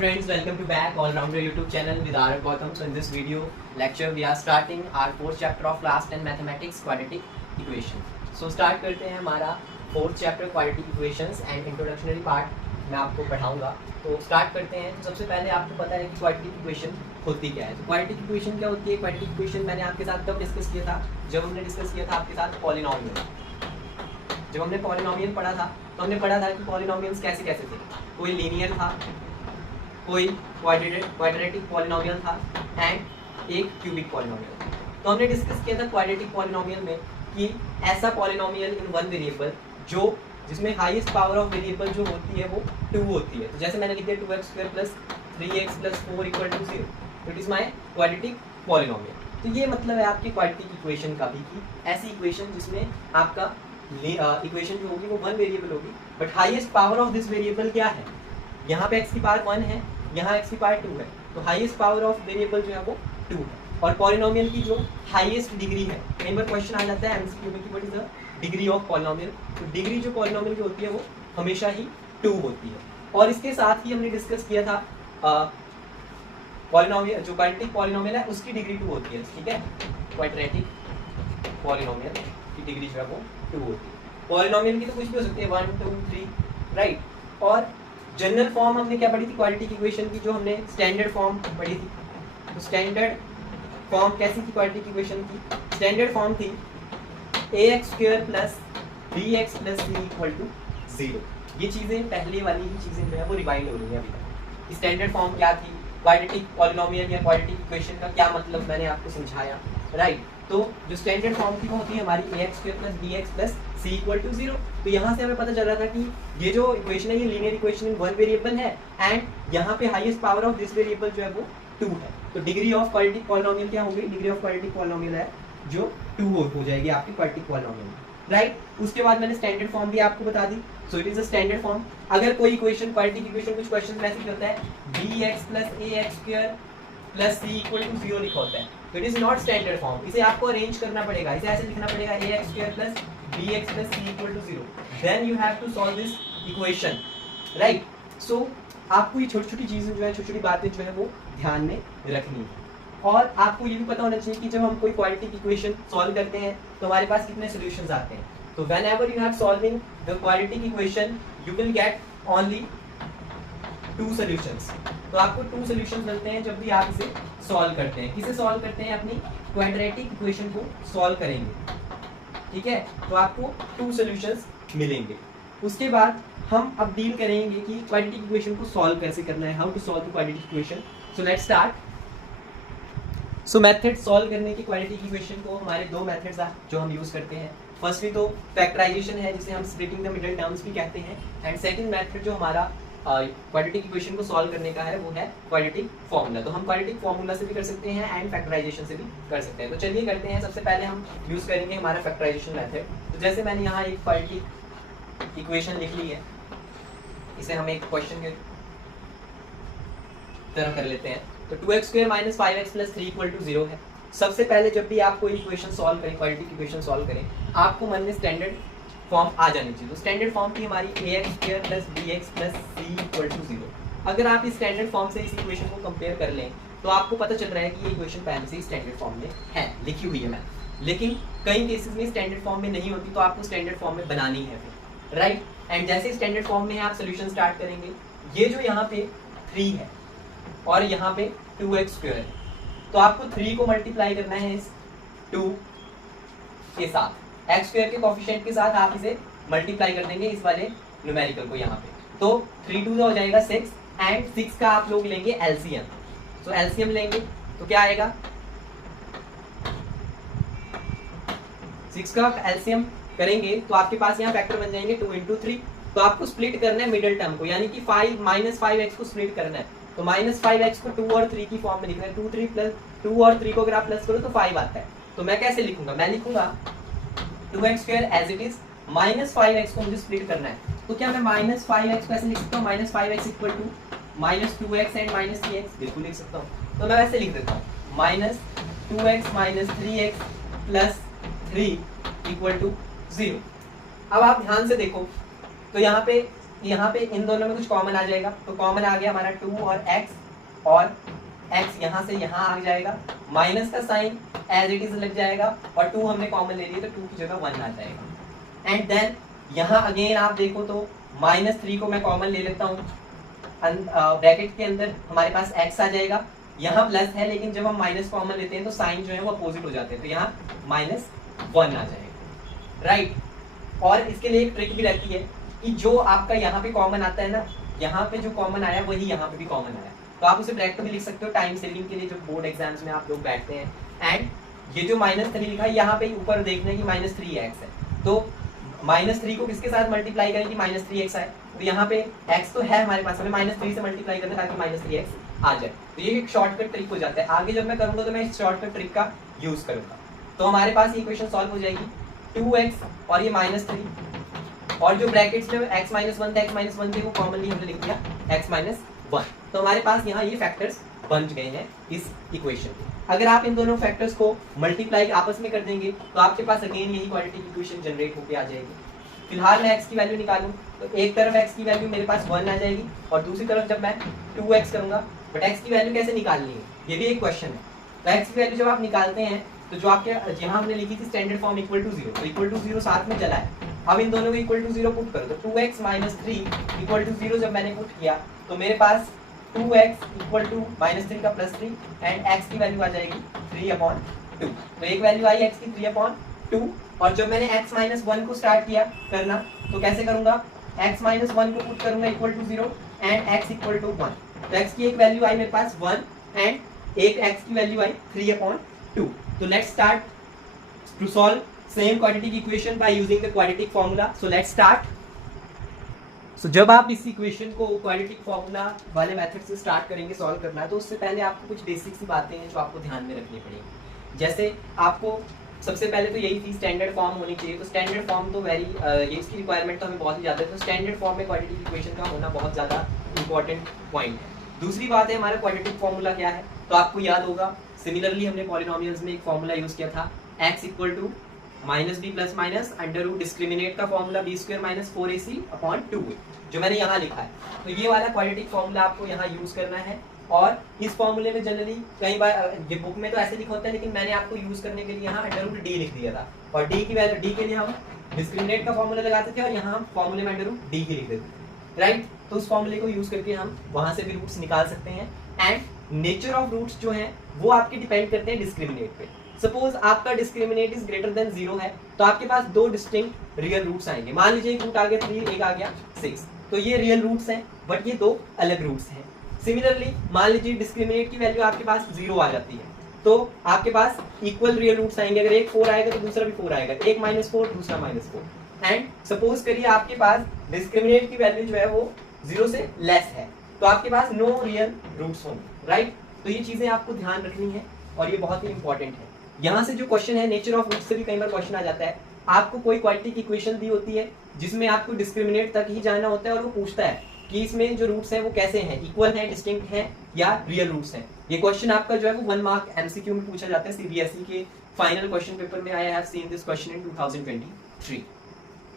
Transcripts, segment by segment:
Friends, welcome to back All Rounder YouTube channel with R. Gautam. So in this video lecture we are starting our fourth chapter of class 10 mathematics quadratic equation. So start करते हैं हमारा fourth chapter quadratic equations and introductory part मैं आपको पढ़ाऊंगा. तो start करते हैं. तो सबसे पहले आपको पता है कि क्वाड्रेटिक इक्वेशन होती क्या है. तो क्वाड्रेटिक इक्वेशन क्या होती है? क्वाड्रेटिक इक्वेशन मैंने आपके साथ कब डिस्कस किया था? जब हमने डिस्कस किया था आपके साथ पॉलिनोमियल. जब हमने पॉलिनोमियल पढ़ा था तो हमने पढ़ा था कि पॉलिनोमियल्स कैसे कैसे थे. कोई लीनियर था, कोई क्वाड्रेटिक पॉलिनोमियल था एंड एक क्यूबिक पॉलिनोमियल. तो हमने डिस्कस किया था क्वाड्रेटिक पॉलिनोमियल में कि ऐसा पॉलिनोमियल इन वन वेरिएबल जो जिसमें हाईएस्ट पावर ऑफ वेरिएबल जो होती है वो 2 होती है. तो जैसे मैंने लिख दिया 2x² + 3x + 4 = 0. तो it is my quadratic polynomial. तो ये मतलब है आपकी क्वाड्रेटिक इक्वेशन का भी कि ऐसी इक्वेशन जिसमें आपका इक्वेशन जो होगी वो वन वेरिएबल होगी but highest power of this variable क्या है. यहाँ पे x की पावर 1 है, यहाँ x की पावर 2 है. तो हाईएस्ट पावर ऑफ वेरिएबल जो है वो 2 है. और पॉलिनोमियल की जो हाईएस्ट डिग्री है, कई बार क्वेश्चन आ जाता है एमसीक्यू में कि what is the degree of polynomial. तो डिग्री जो पॉलिनोमियल की होती है वो हमेशा ही 2 होती है. और इसके साथ ही हमने डिस्कस किया था पॉलिनोमियल जो क्वाड्रेटिक पॉलिनोमियल है उसकी डिग्री 2 होती है. ठीक है, क्वाड्रेटिक पॉलिनोमियल की डिग्री जो है वो 2 होती है. पॉलिनोमियल की तो कुछ भी हो सकती है 1 2 3 राइट. और जनरल फॉर्म हमने क्या पढ़ी थी क्वाड्रेटिक इक्वेशन की? जो हमने स्टैंडर्ड फॉर्म पढ़ी थी. तो स्टैंडर्ड फॉर्म कैसी थी क्वाड्रेटिक इक्वेशन की? स्टैंडर्ड फॉर्म थी ax² + bx + c = 0. ये चीज़ें पहले वाली ही चीज़ें जो है वो रिवाइंड हो रही हैं अभी तक. स्टैंडर्ड फॉर्म क्या थी? क्वाड्रेटिक पॉलिनोमियल या क्वाड्रेटिक इक्वेशन का क्या मतलब मैंने आपको समझाया राइट. तो जो स्टैंडर्ड फॉर्म थी वो होती है हमारी ax² + bx + c = 0. तो यहाँ से हमें पता चल रहा था कि ये जो इक्वेशन है ये linear equation in one variable है एंड यहाँ पे highest power of this variable जो है वो 2 है. तो डिग्री ऑफ क्वाड्रेटिक पॉलिनोमियल क्या होगी? डिग्री ऑफ क्वाड्रेटिक पॉलिनोमियल है जो 2 हो जाएगी आपकी क्वाड्रेटिक पॉलिनोमियल राइट. उसके बाद मैंने स्टैंडर्ड फॉर्म भी आपको बता दी. So it is a standard form. अगर कोई इक्वेशन क्वाड्रेटिक इक्वेशन कुछ क्वेश्चन में ऐसे करता है bx + ax² + c = 0 लिखा होता है. तो it is not standard form. इसे आपको अरेंज करना पड़ेगा. इसे ऐसे लिखना पड़ेगा ax² + bx + c = 0. Then you have to solve this equation right. सो आपको ये छोटी छोटी चीज़ें जो है छोटी छोटी बातें जो है वो ध्यान में रखनी है. और आपको ये भी पता होना चाहिए कि जब हम कोई क्वाड्रेटिक इक्वेशन सॉल्व करते हैं तो हमारे पास कितने सॉल्यूशंस आते हैं. तो whenever you have solving the quadratic equation you will get only 2 solutions. तो आपको 2 सॉल्यूशंस मिलते हैं जब भी आप इसे सॉल्व करते हैं. किसे सॉल्व करते हैं? अपनी क्वाड्रेटिक इक्वेशन को सॉल्व करेंगे. ठीक है, तो आपको 2 सॉल्यूशंस मिलेंगे. उसके बाद हम अब डील करेंगे कि क्वाड्रेटिक इक्वेशन को सॉल्व कैसे करना है. How to solve the quadratic equation. So let's start. So method solve करने की क्वाड्रेटिक इक्वेशन को हमारे 2 मेथड्स हैं जो हम यूज़ करते हैं. फर्स्टली तो फैक्टराइजेशन है जिसे हम स्प्लिटिंग द मिडल टर्म्स भी कहते हैं. एंड सेकंड मेथड जो हमारा क्वाड्रेटिक इक्वेशन को सॉल्व करने का है वो है क्वाड्रेटिक फॉर्मूला. तो हम क्वाड्रेटिक फॉर्मूला से भी कर सकते हैं एंड फैक्टराइजेशन से भी कर सकते हैं. तो चलिए करते हैं. सबसे पहले हम यूज़ करेंगे हमारा फैक्टराइजेशन मेथड. तो जैसे मैंने यहाँ एक क्वाड्रेटिक इक्वेशन लिख ली है, इसे हम एक क्वेश्चन के तरह कर लेते हैं. तो 2x² - 5x + 3 = 0 है. सबसे पहले जब भी आप कोई इक्वेशन सॉल्व करें, क्वाड्रेटिक इक्वेशन सॉल्व करें, आपको मन में स्टैंडर्ड फॉर्म आ जानी चाहिए. तो स्टैंडर्ड फॉर्म थी हमारी ax² + bx + c = 0. अगर आप इस स्टैंडर्ड फॉर्म से इस इक्वेशन को कंपेयर कर लें तो आपको पता चल रहा है कि ये इक्वेशन पहले से ही स्टैंडर्ड फॉर्म में है, लिखी हुई है मैंने. लेकिन कई केसेस में स्टैंडर्ड फॉर्म में नहीं होती तो आपको स्टैंडर्ड फॉर्म में बनानी है फिर राइट. एंड जैसे स्टैंडर्ड फॉर्म में आप सोल्यूशन स्टार्ट करेंगे, ये जो यहाँ पे 3 है और यहाँ पे 2x² है, तो आपको 3 को मल्टीप्लाई करना है इस 2 के साथ. x² के कोफिशिएंट के साथ आप इसे मल्टीप्लाई कर देंगे इस वाले न्यूमेरिकल को यहाँ पे. तो 3 2 हो जाएगा 6 एंड 6 का आप लोग लेंगे एलसीएम. तो एलसीएम लेंगे तो क्या आएगा? 6 का एलसीएम करेंगे तो आपके पास यहाँ फैक्टर बन जाएंगे 2 × 3. तो आपको स्प्लिट करना है मिडिल टर्म को, यानी कि 5 को स्प्लिट करना है. तो -5x को 2 और 3 की फॉर्म में लिखना है. 2 और 3 को अगर आप प्लस करो तो 5 आता है. तो मैं कैसे लिखूंगा? मैं लिखूंगा 2x² as it is, -5x को मुझे स्प्लिट करना है. तो क्या मैं -5x को ऐसे लिख सकता हूँ? -5x = -2x and -3x. बिल्कुल लिख सकता हूँ. तो मैं वैसे लिख देता हूँ -2x - 3x + 3 = 0. अब आप ध्यान से देखो तो यहाँ पे यहाँ पे इन दोनों में कुछ कॉमन आ जाएगा, तो कॉमन आ गया हमारा 2 और x यहाँ से यहाँ आ जाएगा, माइनस का साइन एज इट इज लग जाएगा और 2 हमने कॉमन ले लिया तो 2 की जगह 1 आ जाएगा। एंड देन यहाँ अगेन आप देखो तो -3 को मैं कॉमन ले लेता हूँ, ब्रैकेट के अंदर हमारे पास x आ जाएगा, यहाँ प्लस है लेकिन जब हम माइनस कॉमन लेते हैं तो साइन जो है वो अपोजिट हो जाते हैं, तो यहाँ -1 आ जाएगा, राइट। और इसके लिए एक ट्रिक भी रहती है कि जो आपका यहाँ पे कॉमन आता है ना, यहाँ पे जो कॉमन आया वही यहाँ पे भी कॉमन आया, तो आप उसे ब्रैकेट में लिख सकते हो टाइम सेविंग के लिए, जो बोर्ड एग्जाम्स में आप लोग बैठते हैं। एंड ये जो -3 लिखा है यहाँ पे ऊपर देखना है कि -3x है, तो -3 को किसके साथ मल्टीप्लाई करें कि -3x आए, तो यहाँ पे x तो है हमारे पास, हमें -3 से मल्टीप्लाई करना ताकि -3x आ जाए, तो ये एक शॉर्टकट ट्रिक हो जाता है। आगे जब मैं करूँगा तो मैं इस शॉर्टकट ट्रिक का यूज करूँगा, तो हमारे पास ये इक्वेशन सॉल्व हो जाएगी, 2x और ये -3 और जो ब्रैकेट्स में x -1 था, x -1 थे वो कॉमनली हमने लिख दिया x -1, तो हमारे पास यहाँ ये फैक्टर्स बन गए हैं इस इक्वेशन के। अगर आप इन दोनों फैक्टर्स को मल्टीप्लाई आपस में कर देंगे तो आपके पास अगेन यही क्वाड्रेटिक इक्वेशन जनरेट होकर आ जाएगी। फिलहाल मैं x की वैल्यू निकालूं तो एक तरफ x की वैल्यू मेरे पास 1 आ जाएगी और दूसरी तरफ जब मैं 2x करूंगा, बट x की वैल्यू कैसे निकालनी है ये भी एक क्वेश्चन है। तो x की वैल्यू जब आप निकालते हैं तो जो आपके यहाँ हमने लिखी थी स्टैंडर्ड फॉर्म इक्वल टू 0, तो इक्वल टू 0 साथ में चला है, अब इन दोनों को इक्वल टू 0 पुट करो, तो 2x - 3 इक्वल टू 0 जब मैंने पुट किया तो मेरे पास 2x इक्वल टू -3 का +3 एंड x की वैल्यू आ जाएगी 3/2, तो एक वैल्यू आई x की 3/2, और जब मैंने x -1 को स्टार्ट किया करना तो कैसे करूंगा, x -1 को पुट करूंगा equal to 0 and x equal to 1, तो x की एक वैल्यू आई मेरे पास 1 एंड एक x की वैल्यू आई 3/2। तो let's start to solve same quadratic equation by using the quadratic formula. So let's start. So जब आप इस इक्वेशन को क्वाड्रेटिक फार्मूला वाले मेथड से स्टार्ट करेंगे सॉल्व करना, तो उससे पहले आपको कुछ बेसिक सी बातें हैं जो आपको ध्यान में रखनी पड़ेगी। जैसे आपको सबसे पहले तो यही थी स्टैंडर्ड फॉर्म होनी चाहिए, तो स्टैंडर्ड फॉर्म तो ये इसकी रिक्वायरमेंट तो हमें बहुत ही ज़्यादा है, तो स्टैंडर्ड फॉर्म में क्वाड्रेटिक इक्वेशन का होना बहुत ज़्यादा इंपॉर्टेंट पॉइंट है। दूसरी बात है हमारा क्वाड्रेटिक फार्मूला क्या है, तो आपको याद होगा सिमिलरली हमने पॉलिनोमियल्स में एक फार्मूला यूज किया था, x equal to -b plus minus under root discriminant का फार्मूला b² - 4ac/2, जो मैंने यहाँ लिखा है। तो ये वाला क्वाड्रेटिक फार्मूला आपको यहाँ यूज करना है, और इस फॉर्मूले में जनरली कई बार ये बुक में तो ऐसे लिखा होता है, लेकिन मैंने आपको यूज करने के लिए यहाँ अंडर रूट d लिख दिया था, और d की वैल्यू d के लिए हम डिस्क्रिमिनेट का फार्मूला लगाते थे और यहाँ हम फॉर्मूले में अंडर रूट d ही लिख देते थे, राइट। तो उस फॉर्मूले को यूज करके हम वहां से भी रूट्स निकाल सकते हैं। एंड नेचर ऑफ रूट्स जो हैं वो आपके डिपेंड करते हैं डिस्क्रिमिनेट पे। सपोज आपका डिस्क्रिमिनेट इज ग्रेटर देन 0 है, तो आपके पास दो डिस्टिंक्ट रियल रूट्स आएंगे। मान लीजिए एक रूट आ गया 3, एक आ गया 6, तो ये रियल रूट्स हैं, बट ये दो अलग रूट्स हैं। सिमिलरली मान लीजिए डिस्क्रिमिनेट की वैल्यू आपके पास 0 आ जाती है, तो आपके पास इक्वल रियल रूट्स आएंगे। अगर एक 4 आएगा तो दूसरा भी 4 आएगा, एक -4 दूसरा -4। एंड सपोज करिए आपके पास डिस्क्रिमिनेट की वैल्यू जो है वो 0 से लेस है, तो आपके पास नो रियल रूट्स होंगे, राइट। तो ये चीजें आपको ध्यान रखनी है और ये बहुत ही इंपॉर्टेंट है। यहाँ से जो क्वेश्चन है नेचर ऑफ रूट्स से भी कई बार क्वेश्चन आ जाता है। आपको कोई क्वाड्रेटिक इक्वेशन दी होती है जिसमें आपको डिस्क्रिमिनेट तक ही जाना होता है, और वो पूछता है कि इसमें जो रूट्स हैं वो कैसे हैं, इक्वल हैं, डिस्टिंक्ट हैं या रियल रूट्स हैं। ये क्वेश्चन आपका जो है वो 1 मार्क MCQ में पूछा जाता है CBSE के फाइनल क्वेश्चन पेपर में। I have seen this question in 2023,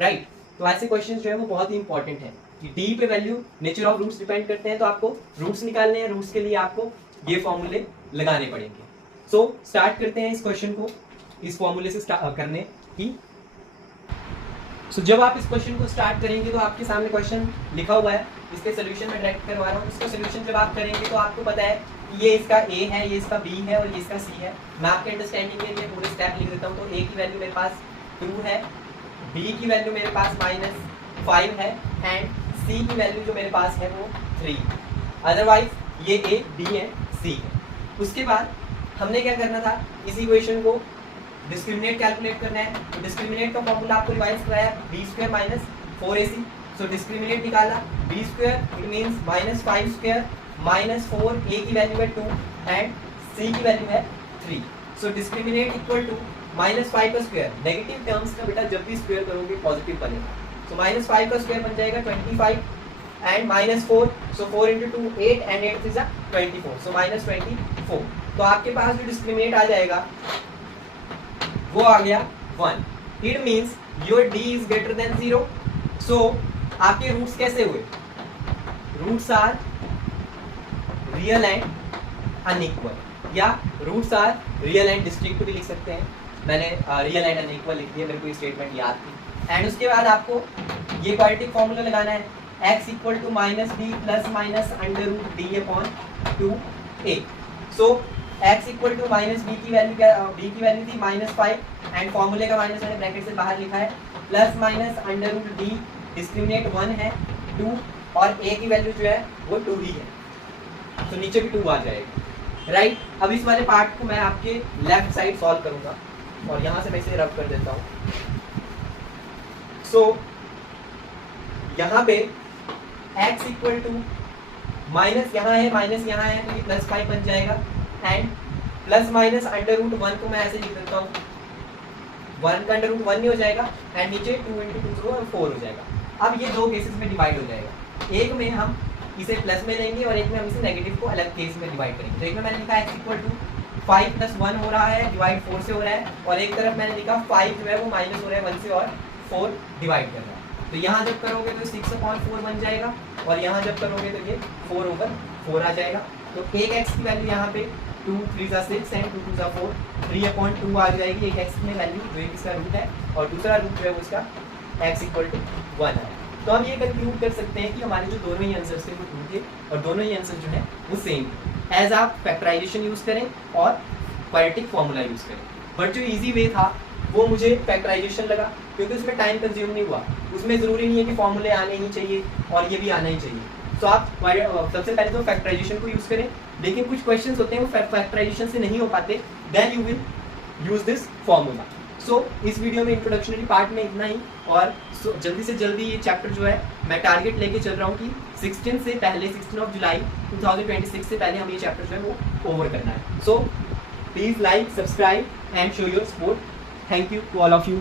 right. तो ऐसे क्वेश्चन जो है वो बहुत ही इंपॉर्टेंट है कि डी पे value nature of roots depend करते हैं, तो आपको रूट्स निकालने हैं, रूट्स के लिए आपको ये फॉर्मूले लगाने पड़ेंगे। सो स्टार्ट करते हैं इस क्वेश्चन को इस फॉर्मूले से करने की। सो जब आप इस क्वेश्चन को स्टार्ट करेंगे तो आपके सामने क्वेश्चन लिखा हुआ है, इसके सोल्यूशन में डायरेक्ट करवा रहा हूँ। इसका सोल्यूशन जब आप करेंगे तो आपको पता है कि ये इसका A है, ये इसका B है और ये इसका C है। मैं आपके अंडरस्टैंडिंग के लिए पूरे स्टेप लिख देता हूँ। तो A की वैल्यू मेरे पास 2 है, B की वैल्यू मेरे पास -5 है एंड C की वैल्यू जो मेरे पास है वो 3। अदरवाइज ये A, B एंड C है। उसके बाद हमने क्या करना था, इस इक्वेशन को डिस्क्रिमिनेट कैलकुलेट करना है। तो डिस्क्रिमिनेट का फॉर्मूला आपको रिवाइज कराया b² - 4ac। सो डिस्क्रिमिनेट निकाला, b² इट मींस -5² -4, a की वैल्यू है 2 एंड c की वैल्यू है 3। सो डिस्क्रिमिनेट इक्वल टू -5 का स्क्वायर, नेगेटिव टर्म्स का बेटा जब भी स्क्वायर करोगे पॉजिटिव बनेगा। सो -5 का स्क्वायर बन जाएगा 25 एंड -4, सो 4 × 2 8 एंड 8 is 24, सो -24। तो आपके पास जो डिस्क्रिमिनेट आ जाएगा वो आ गया 1। It means your d is greater than 0। So आपके रूट्स कैसे हुए, roots are real and unequal, या roots are real and distinct भी लिख सकते हैं। मैंने रियल एंड अनइक्वल लिख दिया, मेरे को ये स्टेटमेंट याद थी। एंड उसके बाद आपको ये क्वाड्रेटिक फॉर्मूला लगाना है, x equal to minus B plus minus under root D upon 2a। So x equal to minus B की वैल्यू क्या, b की वैल्यू थी -5 एंड फॉर्मूले का माइनस मैंने ब्रैकेट से बाहर लिखा है, plus minus under root D discriminant 1 है 2 और a की वैल्यू जो है वो 2 ही है, तो नीचे भी 2 आ जाएगा, राइट। अब इस वाले पार्ट को मैं आपके लेफ्ट साइड सॉल्व करूंगा और यहाँ से मैं इसे रब कर देता हूँ। सो यहाँ पे x इक्वल टू माइनस यहाँ है तो ये +5 बन जाएगा and plus minus under root 1 को मैं ऐसे लिख देता हूँ, 1 का अंडर रूट 1 नहीं हो जाएगा एंड नीचे 2 × 2 4 हो जाएगा। अब ये दो केसेस में डिवाइड हो जाएगा, एक में हम इसे प्लस में लेंगे और एक में हम इसे नेगेटिव को अलग केस में डिवाइड करेंगे। तो एक में मैंने लिखा x इक्वल टू 5 + 1 हो रहा है डिवाइड 4 से हो रहा है, और एक तरफ मैंने लिखा 5 जो है वो माइनस हो रहा है 1 से और 4 डिवाइड कर रहा है। तो यहाँ जब करोगे तो 6/4 बन जाएगा और यहाँ जब करोगे तो ये 4/4 आ जाएगा। तो एक x की वैल्यू यहाँ पे 2 3 6 एंड 2 2 4 3/2 आ जाएगी एक x में वैल्यू जो इसका रूट है, और दूसरा रूट जो है वो इसका x इक्वल टू 1 है। तो हम ये कंक्लूड कर सकते हैं कि हमारे जो दोनों ही आंसर्स थे वो ट्रू थे और दोनों ही आंसर जो है वो सेम थे। एज आप फैक्टराइजेशन यूज़ करें और क्वाड्रेटिक फॉर्मूला यूज़ करें, बट जो इजी वे था वो मुझे फैक्टराइजेशन लगा क्योंकि उसमें टाइम कंज्यूम नहीं हुआ, उसमें ज़रूरी नहीं है कि फॉर्मूले आने ही चाहिए और ये भी आना ही चाहिए। तो आप सबसे पहले तो फैक्टराइजेशन को यूज़ करें, लेकिन कुछ क्वेश्चंस होते हैं वो फैक्टराइजेशन से नहीं हो पाते, then you will use this formula. So इस वीडियो में इंट्रोडक्शनरी पार्ट में इतना ही, और जल्दी से जल्दी ये चैप्टर जो है मैं टारगेट लेके चल रहा हूँ कि 16 जुलाई 2026 से पहले हम ये चैप्टर जो है वो ओवर करना है। So please like, subscribe and show your support. Thank you to all of you.